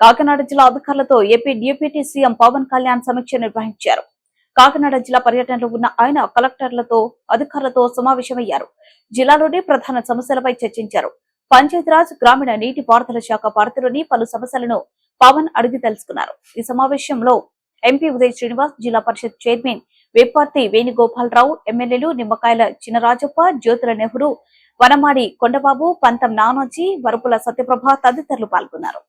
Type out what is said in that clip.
కాకినాడ జిల్లా అధికారులతో AP deputy CM Pawan Kalyan సమీక్ష నిర్వహించారు. కాకినాడ జిల్లా పర్యటనలో ఉన్న ఆయన కలెక్టర్లతో అధికారులతో సమావేశమయ్యారు. జిల్లాలోని ప్రధాన సమస్యలపై చర్చించారు. పంచాయతీరాజ్ గ్రామీణ నీటి పారుదల శాఖ పరిధిలోని పలు సమస్యలను పవన్ అడిగి తెలుసుకున్నారు. ఈ సమావేశంలో ఎంపీ ఉదయ్ శ్రీనివాస్, జిల్లా పరిషత్ చైర్మన్ వేపార్తి వేణుగోపాలరావు, ఎమ్మెల్యేలు నిమ్మకాయల చినరాజప్ప, జ్యోతుల నెహ్రూ, వనమాడి కొండబాబు, పంతం నానాజీ, వరపుల సత్యప్రభ తదితరులు పాల్గొన్నారు.